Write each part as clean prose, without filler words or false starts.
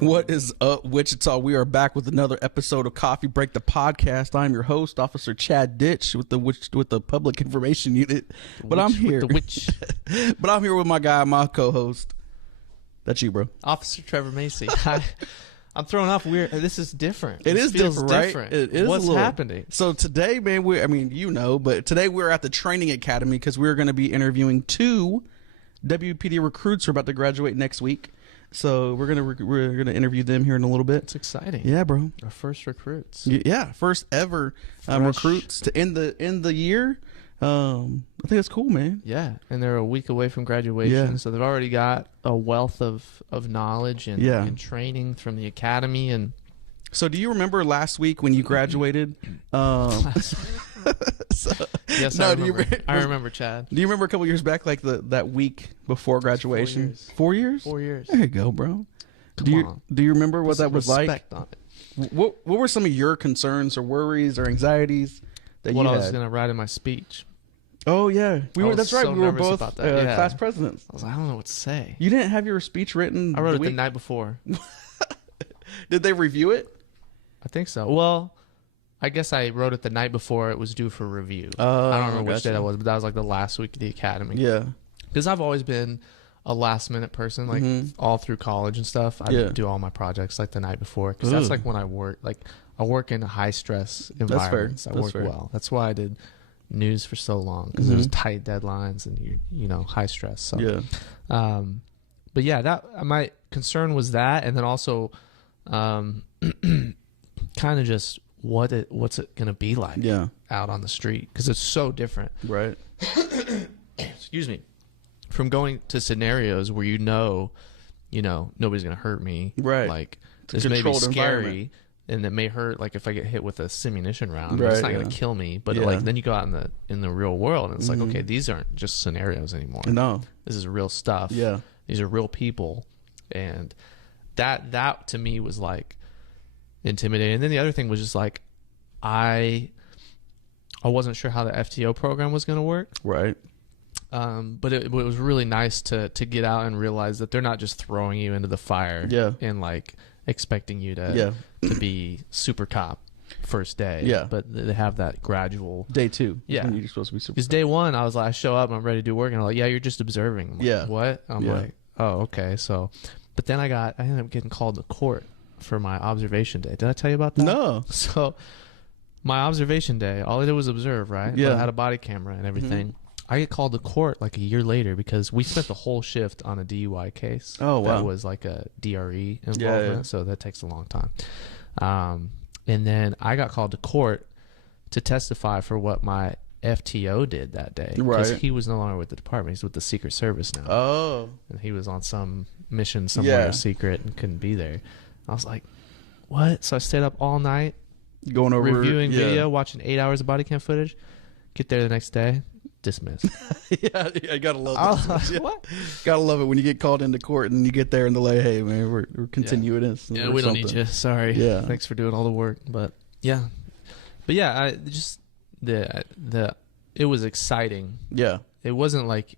What is up, Wichita? We are back with another episode of Coffee Break the Podcast. I'm your host, Officer Chad Ditch, with the Public Information Unit. But I'm here with my guy, my co-host. That's you, bro. Officer Trevor Macy. I'm thrown off. This is different. It is different, right? It is. What's happening? So today, man, but today we're at the training academy because we're going to be interviewing 2 WPD recruits who are about to graduate next week. So we're gonna interview them here in a little bit. It's exciting. Yeah, bro. Our first recruits. Yeah, first ever recruits to end the year. I think that's cool, man. Yeah, and they're a week away from graduation, so they've already got a wealth of knowledge and training from the academy. And so, do you remember last week when you graduated? Yes, no, I remember, Chad. Do you remember a couple years back, like that week before graduation? 4 years. 4 years. There you go, bro. Do you remember what that was like? On it. What were some of your concerns or worries or anxieties that you had? What I was going to write in my speech. Oh yeah, that's right. We were both class presidents. I was like, I don't know what to say. You didn't have your speech written. I wrote it the night before. Did they review it? I think so. Well, I guess I wrote it the night before it was due for review. I don't remember which day that was, but that was like the last week of the academy. Yeah. Because I've always been a last minute person, like all through college and stuff. I do all my projects like the night before because that's like when I work. Like I work in a high stress environment. So I work well. That's why I did news for so long because it was tight deadlines and you know high stress. So yeah. But yeah, that my concern was that, and then also, kind of just what's it gonna be like out on the street because it's so different, right? Excuse me, from going to scenarios where you know nobody's gonna hurt me, right? Like this may be scary and it may hurt, like if I get hit with a simunition round, right, it's not gonna kill me, but like then you go out in the real world and it's like, okay, these aren't just scenarios anymore. No, this is real stuff. Yeah, these are real people, and that to me was like intimidating. And then the other thing was just like I wasn't sure how the FTO program was going to work, right? But it was really nice to get out and realize that they're not just throwing you into the fire and like expecting you to be super cop first day, but they have that gradual day 2. Yeah, you're supposed to be super. Because day 1 I was like, I show up and I'm ready to do work, and I'm like, yeah, you're just observing. I'm like, what? I'm like, oh, okay. So, but then I ended up getting called to court for my observation day. Did I tell you about that? No. So my observation day, all I did was observe, right? Yeah. But I had a body camera and everything. I get called to court like a year later because we spent the whole shift on a DUI case. Oh, wow. That was like a DRE involvement, so that takes a long time. And then I got called to court to testify for what my FTO did that day. Because he was no longer with the department. He's with the Secret Service now. Oh. And he was on some mission somewhere secret and couldn't be there. I was like, what? So I stayed up all night going over reviewing video, watching 8 hours of body cam footage. Get there the next day, dismissed. yeah, I gotta love it. What? Gotta love it when you get called into court and you get there and they're like, hey man, we're continuing this. Yeah, we don't need you. Sorry. Yeah. Thanks for doing all the work. But yeah. I just it was exciting. Yeah. It wasn't like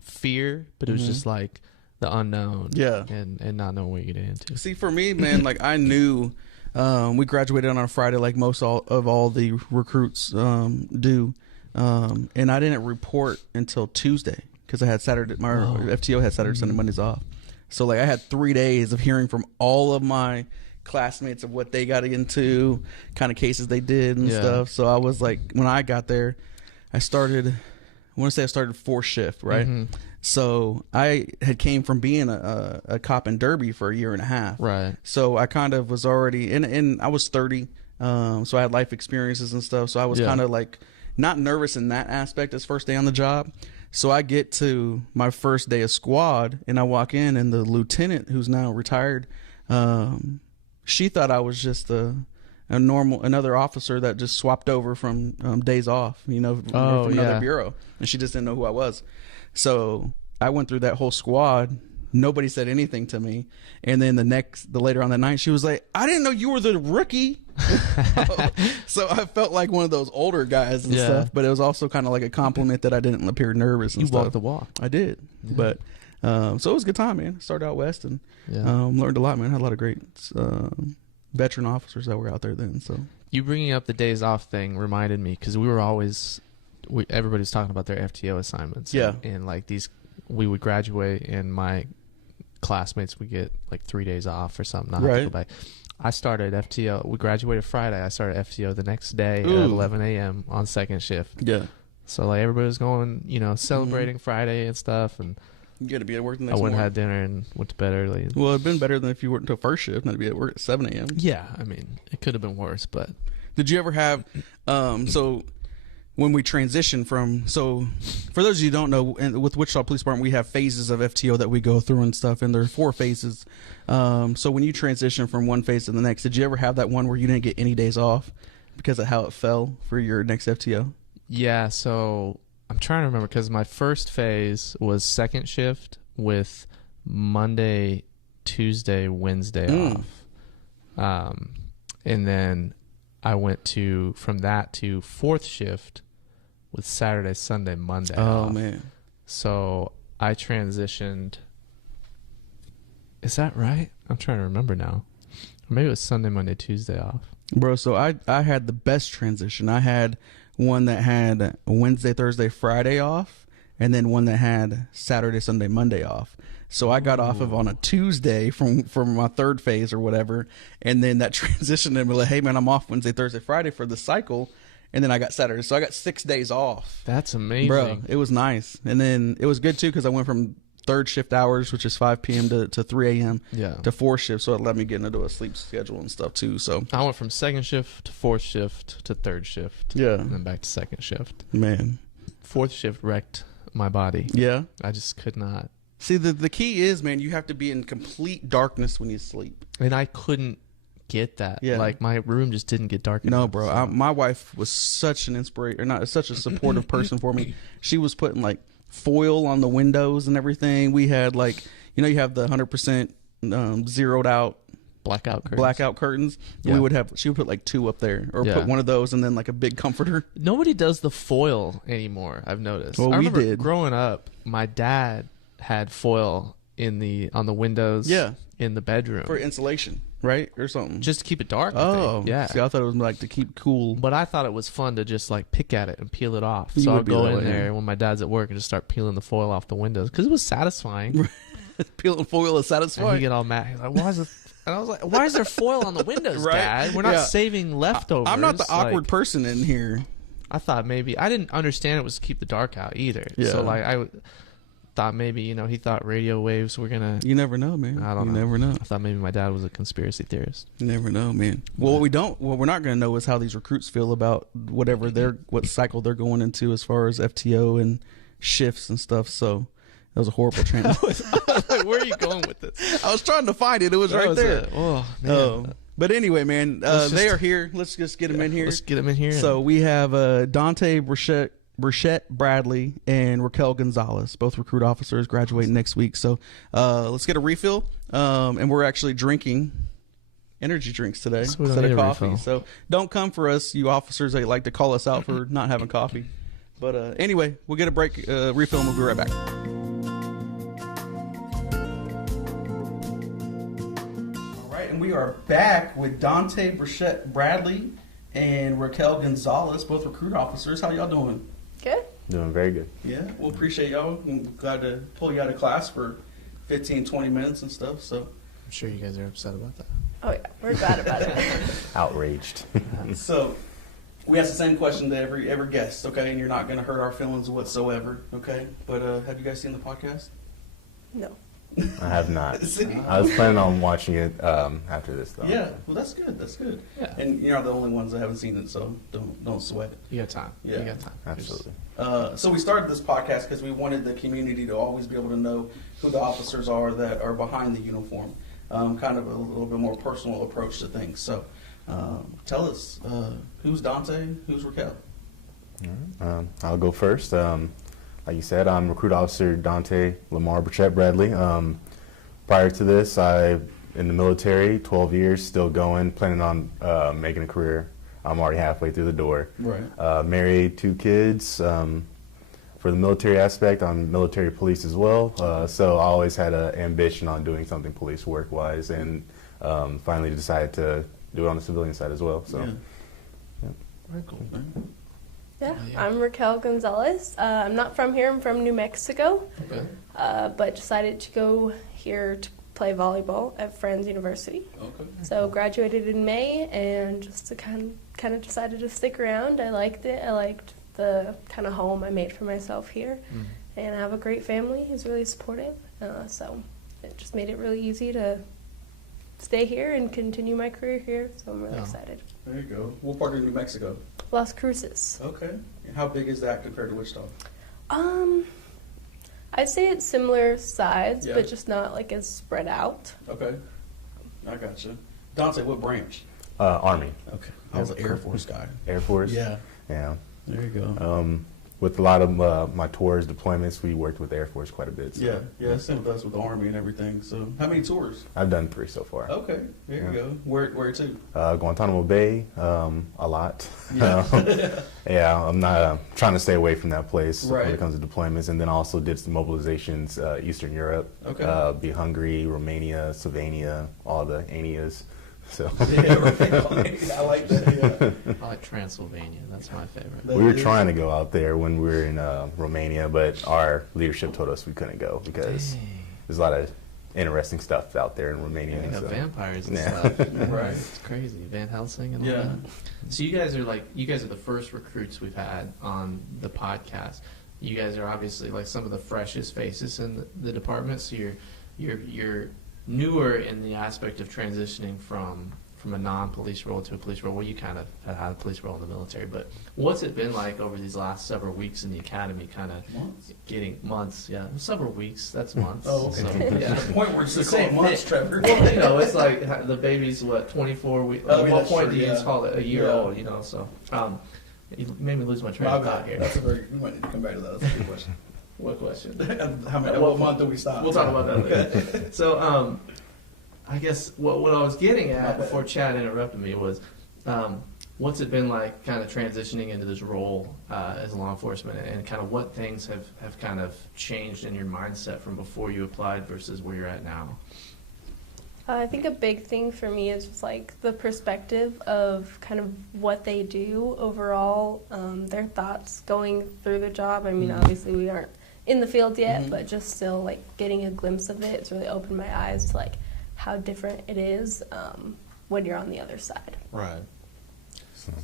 fear, but it was just like the unknown. Yeah. And not knowing what you're getting into. See, for me, man, like I knew we graduated on a Friday like most of all the recruits do. And I didn't report until Tuesday because I had my FTO had Saturday, Sunday, Mondays off. So like I had 3 days of hearing from all of my classmates of what they got into, kind of cases they did and stuff. So I was like, when I got there, I started 4th shift, right? So I had came from being a cop in Derby for a year and a half. Right. So I kind of was already, and I was 30. So I had life experiences and stuff. So I was kind of like not nervous in that aspect as first day on the job. So I get to my first day of squad and I walk in and the lieutenant, who's now retired, she thought I was just another officer that just swapped over from days off, from another bureau. And she just didn't know who I was. So I went through that whole squad. Nobody said anything to me. And then the later on that night, she was like, I didn't know you were the rookie. So I felt like one of those older guys and stuff, but it was also kind of like a compliment that I didn't appear nervous and stuff. You walked the walk. I did. But So it was a good time, man. Started out west and learned a lot, man. Had a lot of great veteran officers that were out there then. So you bringing up the days off thing reminded me, because everybody was talking about their FTO assignments. Yeah. And like we would graduate and my classmates would get like 3 days off or something. Not right. I started FTO. We graduated Friday. I started FTO the next day at 11 a.m. on second shift. Yeah. So like everybody was going, celebrating Friday and stuff, and you got to be at work the next I went morning. and had dinner and went to bed early. Well, it'd been better than if you worked until first shift and had to be at work at 7 a.m. Yeah, I mean, it could have been worse, but did you ever have so when we transition from, so for those of you who don't know, and with Wichita Police Department, we have phases of FTO that we go through and stuff, and there are 4 phases. So when you transition from one phase to the next, did you ever have that one where you didn't get any days off because of how it fell for your next FTO? Yeah, so I'm trying to remember, because my first phase was second shift with Monday, Tuesday, Wednesday off. And then I went from that to fourth shift with Saturday, Sunday, Monday off. Oh, man. So I transitioned. Is that right? I'm trying to remember now. Or maybe it was Sunday, Monday, Tuesday off. Bro, so I had the best transition. I had one that had Wednesday, Thursday, Friday off, and then one that had Saturday, Sunday, Monday off. So I got off of on a Tuesday from my third phase or whatever, and then that transitioned and be like, hey, man, I'm off Wednesday, Thursday, Friday for the cycle, and then I got Saturday. So I got 6 days off. That's amazing. Bro, it was nice. And then it was good, too, because I went from third shift hours, which is 5 p.m. to 3 a.m. to 4 shifts, so it let me get into a sleep schedule and stuff, too. So I went from second shift to fourth shift to third shift. Yeah. And then back to second shift. Man. Fourth shift wrecked my body. Yeah. I just could not. See, the key is, man, you have to be in complete darkness when you sleep. And I couldn't get that. Yeah. Like, my room just didn't get dark enough. No, bro. So. My wife was such an inspiration, or not such a supportive person for me. She was putting, like, foil on the windows and everything. We had, like, you have the 100% zeroed out blackout curtains. Yeah. She would put like 2 up there, or put one of those and then like a big comforter. Nobody does the foil anymore, I've noticed. Well, I remember we did. Growing up, my dad had foil on the windows in the bedroom. For insulation, right? Or something. Just to keep it dark. Oh, yeah. See, I thought it was like to keep cool. But I thought it was fun to just like pick at it and peel it off. So I'll go in there when my dad's at work and just start peeling the foil off the windows, because it was satisfying. Peeling foil is satisfying. And he get all mad. He's like, why is it? And I was like, why is there foil on the windows, right? Dad? We're not saving leftovers. I'm not the awkward person in here. I thought maybe, I didn't understand it was to keep the dark out either. Yeah. So like I thought maybe, he thought radio waves were going to. You never know, man. I don't know. You never know. I thought maybe my dad was a conspiracy theorist. You never know, man. Well, what we're not going to know is how these recruits feel about what cycle they're going into as far as FTO and shifts and stuff. So that was a horrible transition. Like, where are you going with this? I was trying to find it. It was right there. Oh, man. But anyway, man, they are here. Let's just get them in here. Let's get them in here. So we have Dante, Burchett-Bradley, and Raquel Gonzales, both recruit officers, graduating next week. So let's get a refill. And we're actually drinking energy drinks today instead of coffee. Refill. So don't come for us, you officers that like to call us out for not having coffee. But anyway, we'll get a break, refill, and we'll be right back. And we are back with Dante Burchett-Bradley and Raquel Gonzales, both recruit officers. How y'all doing? Good. Doing very good. Yeah, we'll appreciate y'all. I'm glad to pull you out of class for 15, 20 minutes and stuff. So I'm sure you guys are upset about that. Oh, yeah. We're glad about it. Outraged. So we ask the same question to every guest, okay? And you're not going to hurt our feelings whatsoever, okay? But have you guys seen the podcast? No. I have not. I was planning on watching it after this, though. Yeah, well, that's good. That's good. Yeah. And you're not the only ones that haven't seen it, so don't sweat it. You got time. Yeah. You got time. Absolutely. So we started this podcast because we wanted the community to always be able to know who the officers are that are behind the uniform. Kind of a little bit more personal approach to things. So tell us, who's Dante, who's Raquel? All right. I'll go first. Like you said, I'm Recruit Officer Dante Lamar Burchett-Bradley. Prior to this, I in the military, 12 years, still going, planning on making a career. I'm already halfway through the door. Right. Married, 2 kids. for the military aspect, I'm military police as well. So I always had an ambition on doing something police work-wise, and finally decided to do it on the civilian side as well. So, yeah. Very cool. Yeah, I'm Raquel Gonzales. I'm not from here. I'm from New Mexico, okay. But decided to go here to play volleyball at Friends University. Okay. So graduated in May, and just to kind of decided to stick around. I liked it. I liked the kind of home I made for myself here, and I have a great family who's really supportive. So it just made it really easy to stay here and continue my career here. So I'm really excited. There you go. What part of New Mexico? Las Cruces. Okay. And how big is that compared to Wichita? I'd say it's similar size, Yeah. but just not like as spread out. Okay. I gotcha. Dante, what branch? Army. Okay. I was an Air Force guy. Air Force? Yeah. Yeah. There you go. With a lot of my tours, deployments, we worked with Air Force quite a bit. So. Yeah. Same with us with the Army and everything. So how many tours? I've done 3 so far. Okay. There you go. Where to? Guantanamo Bay, a lot. Yeah. Yeah, I'm not trying to stay away from that place Right. when it comes to deployments, and then also did some mobilizations, Eastern Europe, Okay. be Hungary, Romania, Slovenia, all the ANIAs. So Yeah, right. I like that. Yeah. I like Transylvania. That's my favorite. we were trying to go out there when we were in Romania, but our leadership told us we couldn't go because Dang. there's a lot of interesting stuff out there in Romania. You know, so. vampires and Yeah. stuff. Right. It's crazy. Van Helsing and all Yeah. that. So you guys are the first recruits we've had on the podcast. You guys are obviously like some of the freshest faces in the department. So you're newer in the aspect of transitioning from a non-police role to a police role. Well, you kind of had a police role in the military, but what's it been like over these last several weeks in the academy? Kind of getting months, yeah, several weeks. That's months. Oh, okay. So, yeah. The point where it's the same same months, thing. Trevor. Well, you know, it's like the baby's 24 weeks. Oh, At yeah, what that's point true, do you yeah. call it a year Yeah. old? You know, so you made me lose my train My of thought bad. here. That's a very. We might need to come back to that. That's a good question. What question? What month do we stop? We'll talk about that later. So, I guess what I was getting My at bad. before Chad interrupted me was, what's it been like kind of transitioning into this role as law enforcement, and kind of what things have kind of changed in your mindset from before you applied versus where you're at now? I think a big thing for me is just like the perspective of kind of what they do overall, their thoughts going through the job. I mean, obviously we aren't in the field yet, but just still like getting a glimpse of it, it's really opened my eyes to like how different it is when you're on the other side. Right.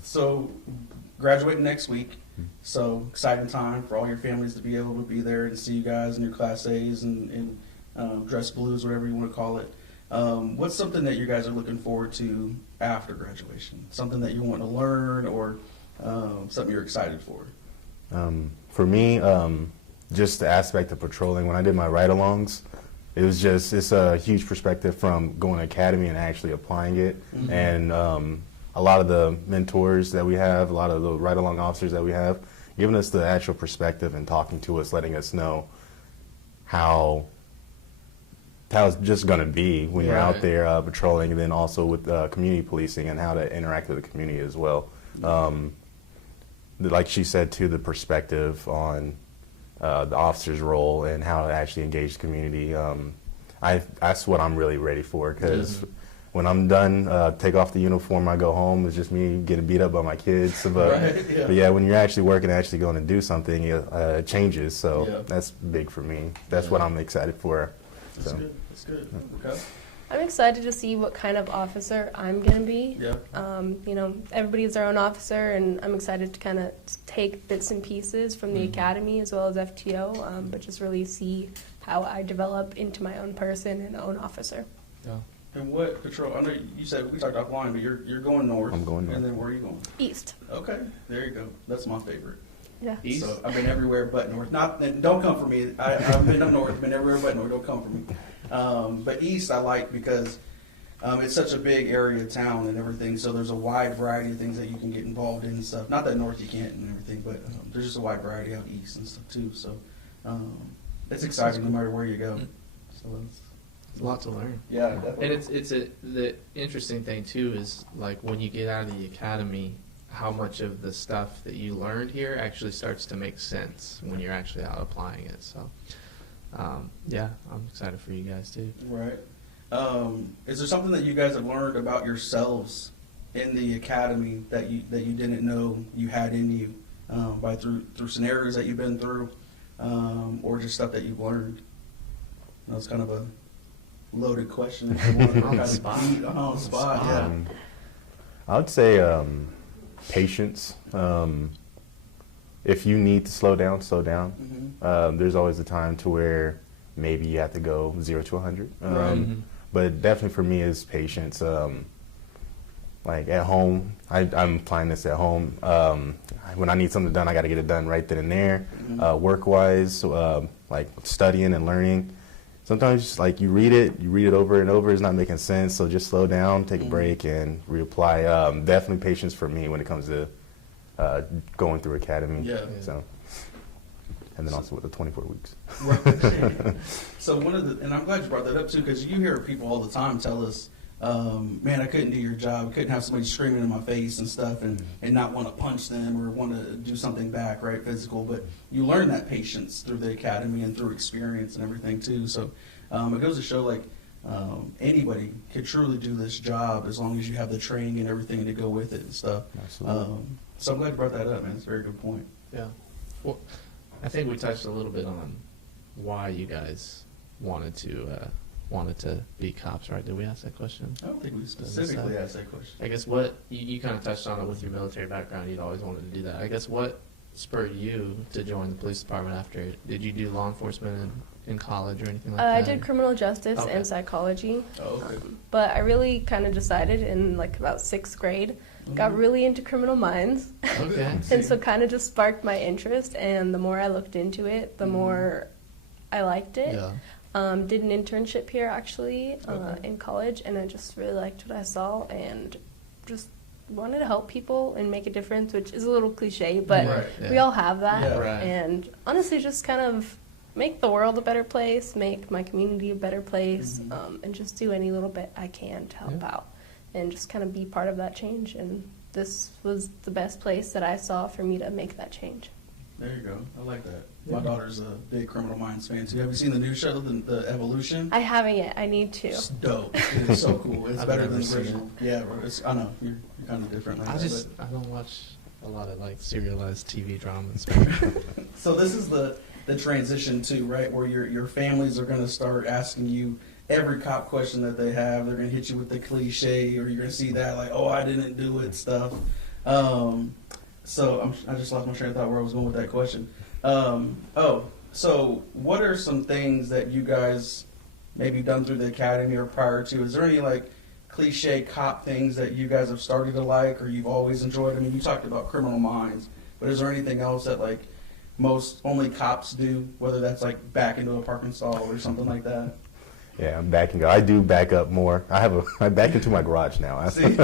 So, graduating next week. So, exciting time for all your families to be able to be there and see you guys in your Class A's and dress blues, whatever you want to call it. What's something that you guys are looking forward to after graduation? Something that you want to learn, or something you're excited for? For me, just the aspect of patrolling. When I did my ride-alongs, it's a huge perspective from going to academy and actually applying it. And a lot of the mentors that we have, a lot of the ride-along officers that we have, giving us the actual perspective and talking to us, letting us know how it's just going to be when you're out there patrolling, and then also with community policing and how to interact with the community as well. Like she said, too, the perspective on the officer's role and how to actually engage the community. That's what I'm really ready for, because when I'm done, take off the uniform, I go home, it's just me getting beat up by my kids. But yeah, when you're actually working, actually going to do something, it changes. So that's big for me. That's what I'm excited for. That's good. That's good. Okay. I'm excited to see what kind of officer I'm going to be. Yeah. Everybody's their own officer, and I'm excited to kind of take bits and pieces from the academy as well as FTO, but just really see how I develop into my own person and own officer. Yeah. And what patrol? I know you said we talked offline, but you're going north. I'm going north. And then where are you going? East. Okay, there you go. That's my favorite. Yeah. East? So I've been everywhere but north. And don't come for me. I've been up north, been everywhere but north. Don't come for me. But east I like because it's such a big area of town and everything. So there's a wide variety of things that you can get involved in and stuff. Not that north you can't and everything, but there's just a wide variety out east and stuff too. So it's exciting no matter where you go. So There's a lot to learn. yeah, definitely. And the interesting thing too is like when you get out of the academy, how much of the stuff that you learned here actually starts to make sense when you're actually out applying it. So, yeah, I'm excited for you guys too. Right. Is there something that you guys have learned about yourselves in the academy that you didn't know you had in you through scenarios that you've been through, or just stuff that you've learned? That's kind of a loaded question. If you want to On the spot. On the spot, yeah. I would say patience. If you need to slow down, slow down. Mm-hmm. There's always a time to where maybe you have to go 0 to 100. Right. But definitely for me is patience. Like at home, I'm applying this at home. When I need something done, I got to get it done right then and there. Mm-hmm. Work-wise, like studying and learning. Sometimes, like, you read it over and over, it's not making sense, so just slow down, take a break, and reapply. Definitely patience for me when it comes to going through academy. Yeah. So, and then also with the 24 weeks. Right. So and I'm glad you brought that up too, because you hear people all the time tell us, man, I couldn't do your job. I couldn't have somebody screaming in my face and stuff and not want to punch them or want to do something back, right, physical. But you learn that patience through the academy and through experience and everything too. So it goes to show, like, anybody could truly do this job as long as you have the training and everything to go with it and stuff. Absolutely. So I'm glad you brought that up, man. It's a very good point. Yeah. Well, I think we touched a little bit on why you guys wanted to be cops, right? Did we ask that question? I don't think we specifically asked that question. I guess what you kind of touched on it with your military background. You'd always wanted to do that. I guess what spurred you to join the police department after? Did you do law enforcement in college or anything like that? I did criminal justice and psychology. Oh, okay. But I really kind of decided in like about 6th grade, got really into criminal minds. Okay. And so kind of just sparked my interest, and the more I looked into it, the more I liked it. Yeah. Did an internship here actually in college, and I just really liked what I saw and just wanted to help people and make a difference, which is a little cliche, but we all have that. Yeah. Right. And honestly, just kind of make the world a better place, make my community a better place, and just do any little bit I can to help out and just kind of be part of that change. And this was the best place that I saw for me to make that change. There you go. I like that. My daughter's a big Criminal Minds fan too. Have you seen the new show, the Evolution? I haven't yet. I need to. It's dope. It's so cool. It's I've better never than the seen original. Yeah, I know. You're kind of different. Like I don't watch a lot of like serialized TV dramas. So this is the transition too, right? Where your families are going to start asking you every cop question that they have. They're going to hit you with the cliche, or you're going to see that like, oh, I didn't do it stuff. So I just lost my train of thought where I was going with that question. So what are some things that you guys maybe done through the academy or prior to? Is there any like cliche cop things that you guys have started to like or you've always enjoyed? I mean, you talked about Criminal Minds, but is there anything else that like only cops do, whether that's like back into a parking stall or something like that? Yeah, I'm backing up. I do back up more. I back into my garage now. See?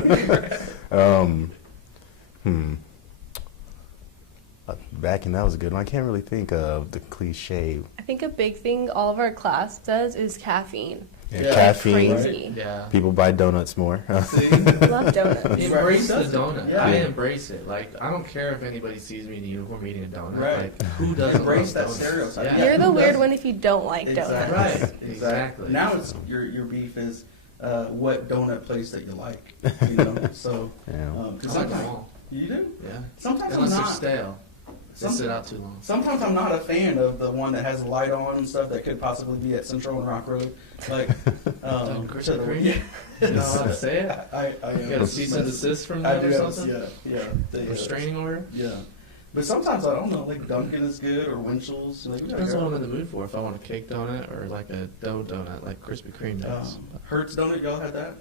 Backing, that was a good one. I can't really think of the cliche. I think a big thing all of our class does is caffeine. Yeah, caffeine. Crazy. Right? Yeah. People buy donuts more. See? Love donuts. Embrace the donut. Yeah. I embrace it. Like, I don't care if anybody sees me in a uniform eating a donut. Right. Like, who doesn't Embrace love that donuts? stereotype. Yeah. You're the Who weird doesn't? one if you don't like donuts. Right. Exactly. Now it's your beef is what donut place that you like, you know. So Yeah. 'cause I like them sometimes all. you do. Yeah. Sometimes Unless I'm they're not. stale. They sit out too long. Sometimes I'm not a fan of the one that has a light on and stuff that could possibly be at Central and Rock Road. Like, Krispy to the- Kreme? yeah. You know how to say it? I You got a cease and desist from I them do or have, something? yeah. Restraining order? Yeah. But sometimes I don't know, like Dunkin' is good or Winchell's. Like, Depends on what I'm in the mood for. If I want a cake donut or like a dough donut, like Krispy Kreme does. Hertz donut, y'all had that?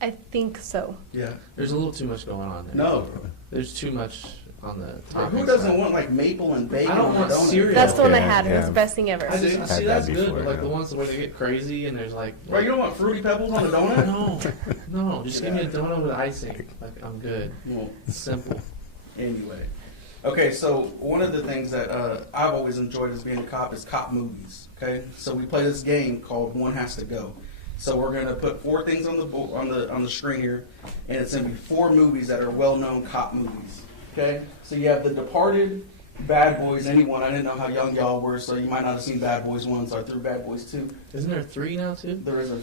I think so. Yeah. There's a little too much going on there. No. There's too much on the top. Who doesn't want like maple and bacon I don't on want a donut? cereal. That's the one I Yeah, had. It was yeah. the best thing ever. I just Had see that that's good, before, but like yeah. the ones where they get crazy and there's like Right, you don't want Fruity Pebbles on a donut? no, just give me a donut with icing. Like I'm good. Well, It's simple. anyway. Okay, so one of the things that I've always enjoyed as being a cop is cop movies, okay? So we play this game called One Has to Go. So we're gonna put 4 things on the screen here, and it's gonna be 4 movies that are well-known cop movies. Okay, so you have The Departed, Bad Boys, anyone. I didn't know how young y'all were, so you might not have seen Bad Boys 1, so I threw Bad Boys 2. Isn't there 3 now too? There is a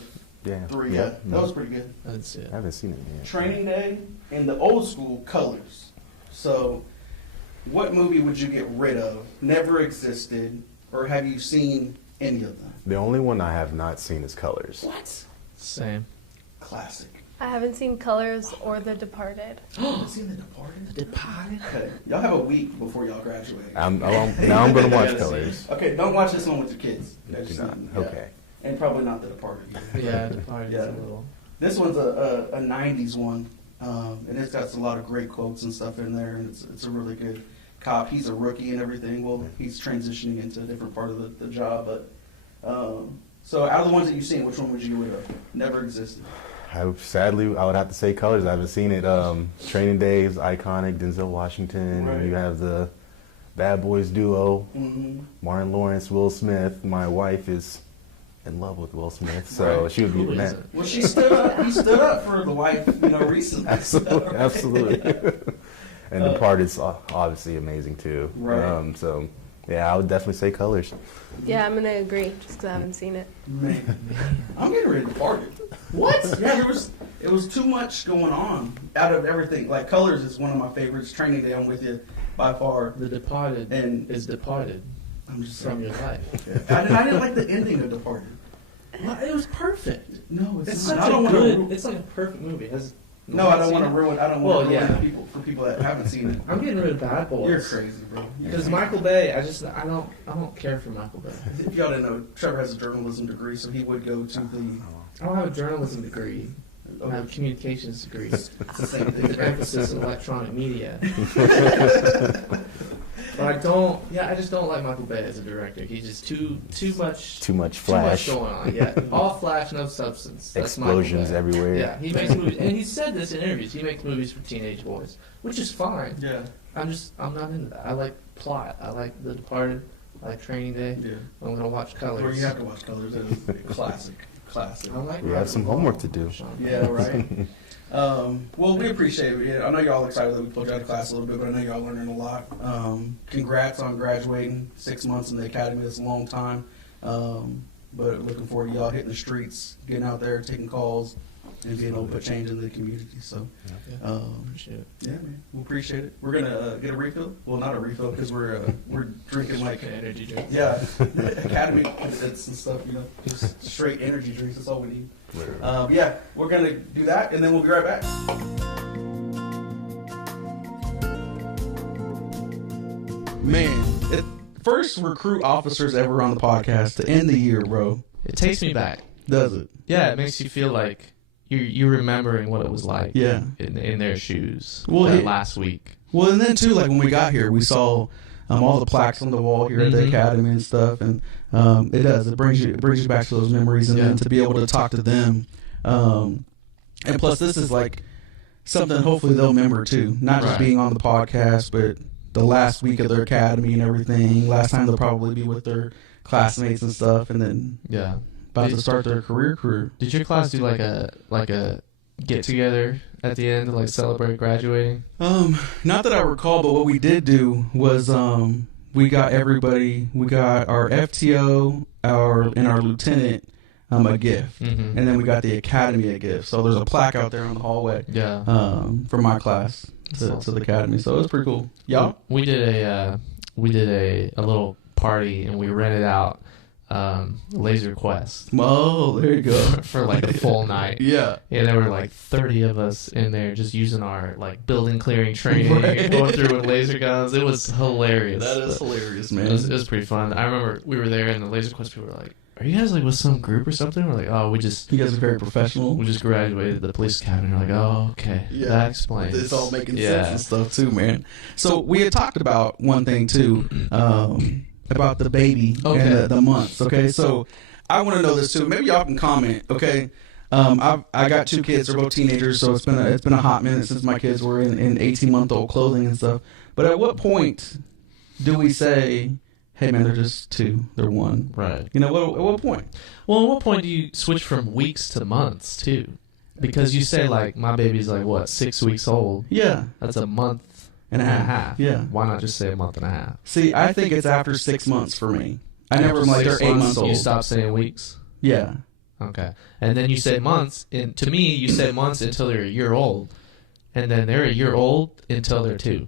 3. Yeah. That was pretty good. I didn't see it. I haven't seen it yet. Training Day and the old school Colors. So, what movie would you get rid of? Never existed, or have you seen any of them? The only one I have not seen is Colors. What? Same. Classic. I haven't seen Colors or The Departed. Oh, seen The Departed? The Departed? Okay. Y'all have a week before y'all graduate. Now I'm going to watch Colors. Okay, don't watch this one with your kids. Do not. Okay. And probably not The Departed. Yeah, Departed is a little... This one's a 90s one, and it's got a lot of great quotes and stuff in there, and it's a really good cop. He's a rookie and everything. Well, he's transitioning into a different part of the job. But so out of the ones that you've seen, which one would you get rid of? Never existed. Sadly, I would have to say Colors. I haven't seen it. Training Day is iconic. Denzel Washington. Right. You have the Bad Boys duo. Mm-hmm. Martin Lawrence, Will Smith. My wife is in love with Will Smith, so Right. she would be the man. Well, she stood up. He stood up for the wife, recently. Absolutely, absolutely. And Departed's obviously amazing too. Right. So, yeah, I would definitely say Colors. Yeah, I'm going to agree, just because I haven't seen it. Man, I'm getting ready to Departed. What? Yeah, it was too much going on out of everything. Like Colors is one of my favorites. Training Day, I'm with you by far. The Departed is departed I'm just from your life. I didn't like the ending of Departed. Well, it was perfect. No, It's not. such I don't a want good. to. It's like a perfect movie. No, I don't want to ruin. I don't want to ruin yeah. for people that haven't seen it. I'm getting rid of Bad Boys. You're crazy, bro. Because Michael Bay, I don't care for Michael Bay. If y'all didn't know, Trevor has a journalism degree, so he would go to the. I don't have a journalism degree. I have a communications degree. It's the same thing. With emphasis in electronic media. But I just don't like Michael Bay as a director. He's just too much Flash. Too much going on. Yeah, all flash, no substance. That's Explosions everywhere. Yeah, he makes movies, and he said this in interviews. He makes movies for teenage boys, which is fine. Yeah. I'm not into that. I like plot. I like The Departed. I like Training Day. Yeah. I'm gonna watch Colors. Well, you have to watch Colors. It is a classic. I like. We have some homework to do. Yeah, right. Well, we appreciate it. Yeah, I know y'all all excited that we pulled you out of class a little bit, but I know y'all learning a lot. Congrats on graduating. 6 months in the academy. That's a long time. But looking forward to y'all hitting the streets, getting out there, taking calls, and being able to put change in the community. So, appreciate it. Yeah, man, we appreciate it. We're gonna get a refill. Well, not a refill because we're drinking like energy drinks. Yeah, academy candidates and stuff. Just straight energy drinks. That's all we need. Yeah, we're gonna do that, and then we'll be right back. Man, first recruit officers ever on the podcast to end the year, bro. It takes me back. Does it? Yeah, it makes you feel like you're remembering what it was like. Yeah. In their shoes. Well, last week. Well, and then too, like when we got here, we saw all the plaques on the wall here at the academy and stuff, and it brings you back to those memories, and then to be able to talk to them, and plus this is like something hopefully they'll remember too, not just being on the podcast, but the last week of their academy and everything. Last time they'll probably be with their classmates and stuff, and then about to start their career. Did your class do like a get together at the end to like celebrate graduating? Not that I recall, but what we did do was we got everybody. We got our FTO, our lieutenant a gift, and then we got the academy a gift. So there's a plaque out there on the hallway. Yeah. For my class to the academy. So it was pretty cool. Y'all? We did a little party, and we rented out Laser Quest. Oh, there you go. For like a full night. Yeah. And there were like 30 of us in there just using our like building clearing training and going through with laser guns. It was hilarious. That is hilarious, man. It was pretty fun. I remember we were there and the Laser Quest people were like, "Are you guys like with some group or something?" We're like, "Oh, you guys are very professional. We just graduated the police academy." We're like, "Oh, okay." Yeah. That explains. It's all making sense and stuff too, man. So we had talked about one thing too, about the baby and the months. Okay, so I want to know this too. Maybe y'all can comment. Okay, I got 2 kids. They're both teenagers, so it's been a hot minute since my kids were in 18-month-old clothing and stuff. But at what point do we say, hey man, they're just 2, they're 1. Right. You know, at what point? Well, at what point do you switch from weeks to months too? Because you say like my baby's like what 6 weeks old. Yeah. That's a month and a half. Yeah. Why not just say a month and a half? See, I think it's after 6 months for me. I never like they're 8 months old. You stop saying weeks. Yeah. Okay. And then you say months. And to me, you say months until they're a year old, and then they're a year old until they're 2.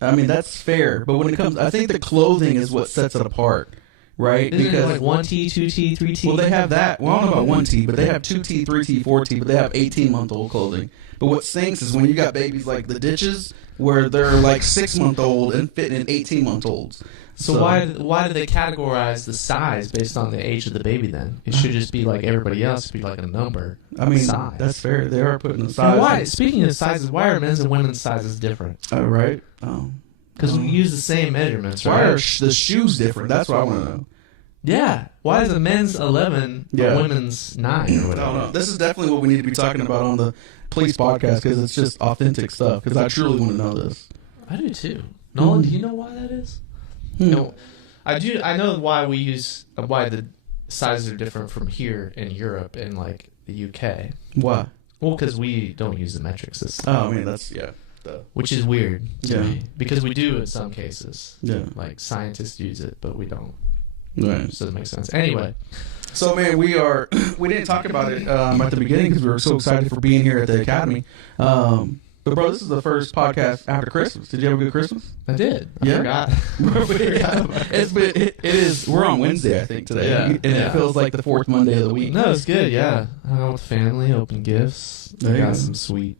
I mean, that's fair. But when it comes, I think the clothing is what sets it apart. Right? Isn't because it like 1T, 2T, 3T? Well, they have that. Well, I don't know about 1T, but they have 2T, 3T, 4T, but they have 18-month-old clothing. But what stinks is when you got babies like the ditches where they're like 6-month-old and fitting in 18-month-olds. So why do they categorize the size based on the age of the baby then? It should just be like everybody else, be like a number. I mean, size. That's fair. They are putting the size. And why? Speaking of sizes, why are men's and women's sizes different? Oh, right. Oh. Because we use the same measurements, right? Why are the shoes different? That's what I want to know. Yeah. Why is a men's 11 but women's 9 or whatever? I don't know. This is definitely what we need to be talking about on the Police podcast because it's just authentic stuff. Because I truly want to know this. I do too. Nolan, do you know why that is? No, I do. I know why why the sizes are different from here in Europe and like the UK. Why? Well, because we don't use the metric system. Oh, I mean that's which is weird to me because we do in some cases. Yeah, like scientists use it, but we don't. Right. It doesn't make sense. Anyway, so man, we didn't talk about it at the beginning because we were so excited for being here at the academy. But bro, this is the first podcast after Christmas. Did you have a good Christmas? I did. I forgot. It is. We're on Wednesday, I think, today, and it feels like the 4th Monday of the week. No, it's good. Yeah, I hung out with family, opened gifts. I got some sweet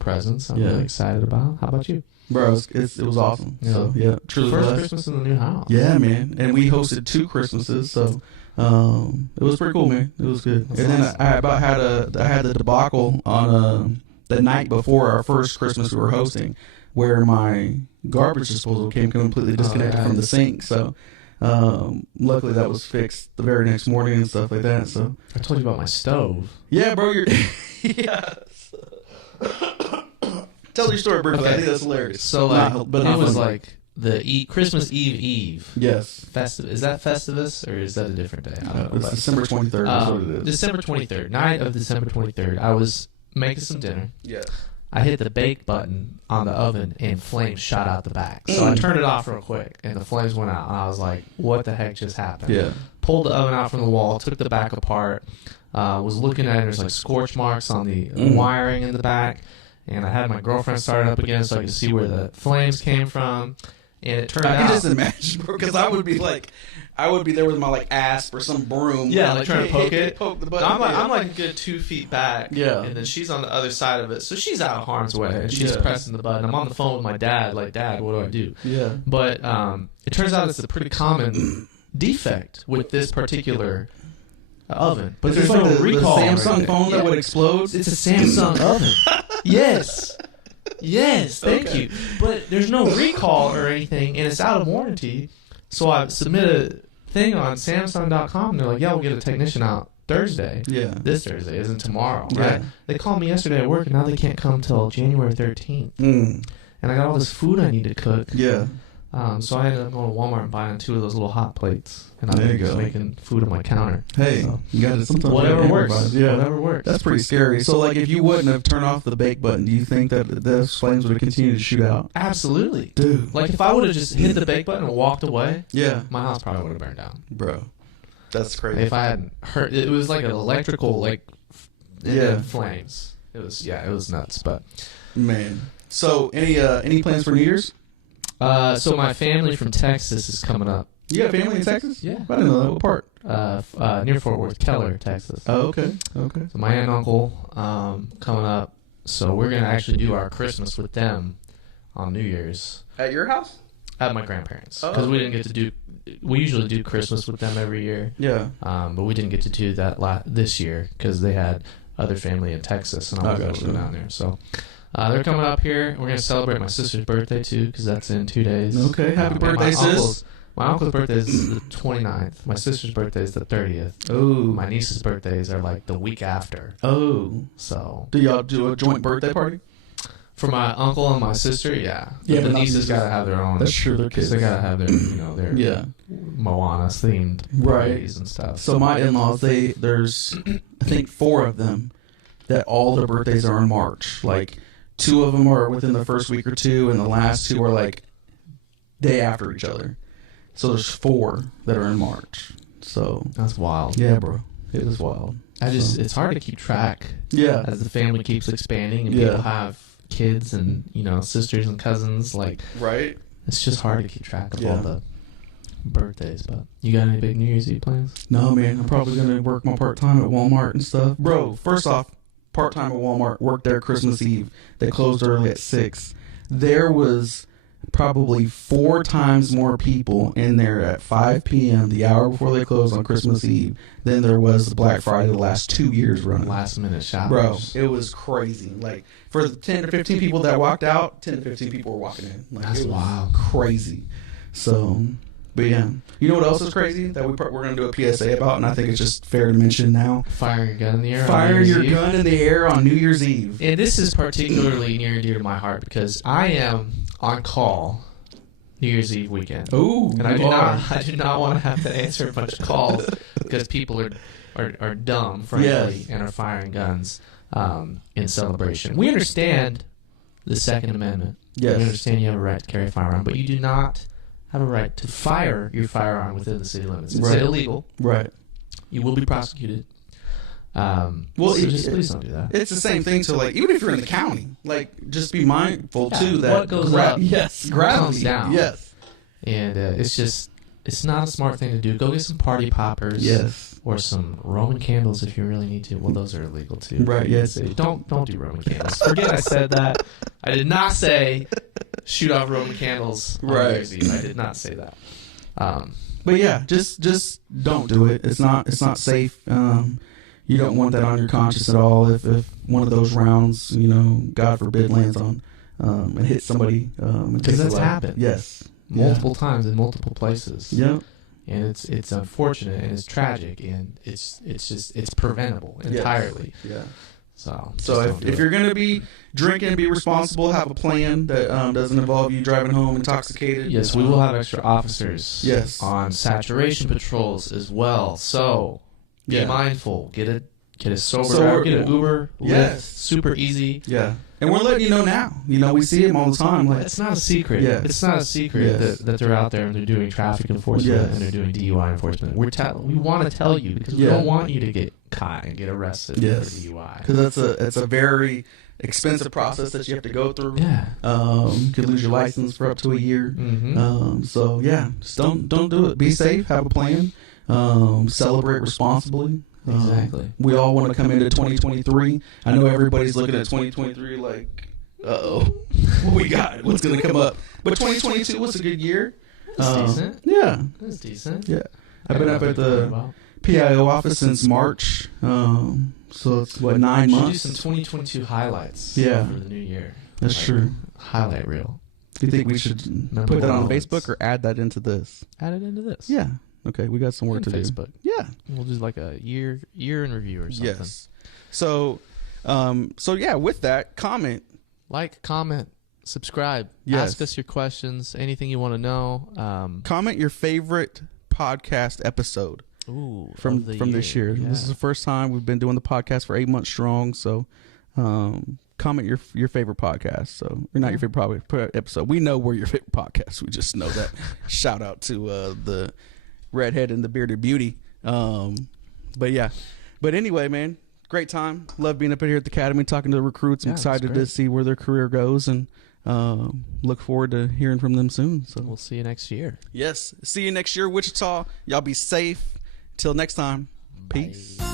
presents. I'm really excited about. How about you? Bro, it was awesome. Yeah. So yeah, truly first Christmas in the new house. Yeah, man, and we hosted 2 Christmases, so it was pretty cool, man. It was good. That's and then I had the debacle on the night before our first Christmas we were hosting, where my garbage disposal came completely disconnected from the sink. So luckily that was fixed the very next morning and stuff like that. So I told you about my stove. Yeah, bro, you're yes. Tell your story, Burchett. Okay. I think that's hilarious. So like, it was like the Christmas Eve. Yes. Is that Festivus or is that a different day? I don't know. It's December 23rd. That's what it is. December 23rd, night of December 23rd. I was making some dinner. Yeah. I hit the bake button on the oven and flames shot out the back. So I turned it off real quick and the flames went out. And I was like, what the heck just happened? Yeah. Pulled the oven out from the wall, took the back apart, was looking at it. There's like scorch marks on the wiring in the back. And I had my girlfriend start it up again so I could see where the flames came from. And it turned out... I can just imagine, bro, because I would be there with my like asp or some broom. Yeah, like trying to poke it. Poke the button. I'm like a good 2 feet back. Yeah. And then she's on the other side of it. So she's out of harm's way. And she's pressing the button. I'm on the phone with my dad. Like, Dad, what do I do? Yeah. But it turns out it's a pretty common defect with this particular oven. But there's like no recall. The Samsung phone that would explode? It's a Samsung oven. Yes. Yes, thank you. But there's no recall or anything, and it's out of warranty. So I submitted a thing on Samsung.com, and they're like, yeah, we'll get a technician out Thursday. Yeah. This Thursday, isn't tomorrow, right? Yeah. They called me yesterday at work, and now they can't come till January 13th. And I got all this food I need to cook. Yeah. So I ended up going to Walmart and buying 2 of those little hot plates, and I'm just making food on my counter. Hey, so, you got to sometimes whatever works. Yeah, whatever works. That's pretty scary. So, like, if you wouldn't have turned off the bake button, do you think that those flames would have continued to shoot out? Absolutely, dude. Like, if I would have just hit the bake button and walked away, my house probably would have burned down, bro. That's crazy. If I hadn't heard, it was like an electrical flames. It was nuts. But man, so any plans for New Year's? So my family from Texas is coming up. You got family in Texas? Yeah. I didn't know that. What part? Near Fort Worth, Keller, Texas. Oh, okay. Okay. So my aunt and uncle coming up. So we're going to actually do our Christmas with them on New Year's. At your house? At my grandparents. Because we didn't get to do... We usually do Christmas with them every year. Yeah. But we didn't get to do that this year because they had other family in Texas and I was able to go down there. So... they're coming up here. We're going to celebrate my sister's birthday, too, because that's in 2 days. Okay, happy birthday, sis. My uncle's birthday is the 29th. My sister's birthday is the 30th. Oh. My niece's birthdays are, like, the week after. Oh. So. Do y'all do a joint birthday party? For my uncle and my sister, yeah. Yeah, the nieces got to have their own. That's true, their kids. They got to have their, their Moana themed parties and stuff. So my in-laws, there's I think 4 of them that all their birthdays are in March. Like 2 of them are within the first week or 2, and the last 2 are like day after each other. So there's 4 that are in March. So that's wild. Yeah, bro, it is wild. It's hard to keep track. Yeah, as the family keeps expanding and people have kids and sisters and cousins. Like, right. It's just hard to keep track of all the birthdays. But you got any big New Year's Eve plans? No, man. I'm probably gonna work my part-time at Walmart and stuff. Bro, first off, part-time at Walmart, worked there Christmas Eve. They closed early at 6. There was probably 4 times more people in there at 5 p.m. the hour before they closed on Christmas Eve than there was Black Friday the last 2 years running. Last minute shoppers. Bro, it was crazy. Like, for the 10 to 15 people that walked out, 10 to 15 people were walking in. Like, that's it was wild. Crazy. So, but yeah. You know what else is crazy that we're going to do a PSA about, and I think it's just fair to mention now? Firing your gun in the air. Fire your gun in the air on New Year's Eve. And this is particularly near and dear to my heart because I am on call New Year's Eve weekend. Ooh, and I do not want to have to answer a bunch of calls because people are dumb, frankly, and are firing guns in celebration. We understand the Second Amendment. Yes. We understand you have a right to carry a firearm, but you do not have a right to fire your firearm within the city limits. It's illegal. Right. You will be prosecuted. Please don't do that. It's the same thing to, like, even if you're in the county, like, just be mindful too that what goes up comes down. Yes. And it's not a smart thing to do. Go get some party poppers. Yes. Or some Roman candles if you really need to. Well, those are illegal too. Right. Yes. Don't do Roman candles. Forget I said that. I did not say shoot off Roman candles on New Year's Eve. I did not say that. But yeah, just don't do it. It's not safe. You don't want that on your conscience at all. If one of those rounds, God forbid, lands on and hits somebody, because that's happened. Yes, multiple times in multiple places. Yep. And it's unfortunate and it's tragic and it's preventable entirely. Yeah. So if you're gonna be drinking, be responsible. Have a plan that doesn't involve you driving home intoxicated. Yes, we will have extra officers. Yes. On saturation patrols as well. So be mindful. Get a sober driver. Get an Uber. Yes. Lyft, super easy. Yeah. And we're letting you know now. We see them all the time. Like, it's not a secret. Yes. It's not a secret that they're out there and they're doing traffic enforcement and they're doing DUI enforcement. We want to tell you because we don't want you to get caught and get arrested for DUI. Because it's a very expensive process that you have to go through. Yeah. You could lose your license for up to a year. Mm-hmm. So yeah, just don't do it. Be safe. Have a plan. Celebrate responsibly. Exactly. We all want to come into 2023. I know everybody's looking at 2023 like, uh-oh, what we got? What's going to come up? But 2022 was a good year. That's decent. Yeah. That's decent. Yeah. I've been up at the PIO office since March. So it's, 9 months? We should do some 2022 highlights for the new year. That's true. Highlight reel. Do you think we should put that on Facebook or add that into this? Add it into this. Yeah. Okay, we got some work to Facebook. do. Yeah. We'll do like a year in review or something. Yes. So yeah, with that, comment. Like, comment, subscribe. Yes. Ask us your questions, anything you want to know. Comment your favorite podcast episode from this year. Yeah. This is the first time we've been doing the podcast for 8 months strong, so comment your favorite podcast. So, or not your favorite episode. We know we're your favorite podcast. We just know that. Shout out to the redhead and the bearded beauty. But yeah. But anyway, man, great time. Love being up here at the academy, talking to the recruits. I'm excited to see where their career goes and look forward to hearing from them soon. So we'll see you next year. Yes. See you next year, Wichita. Y'all be safe. Till next time. Peace. Bye.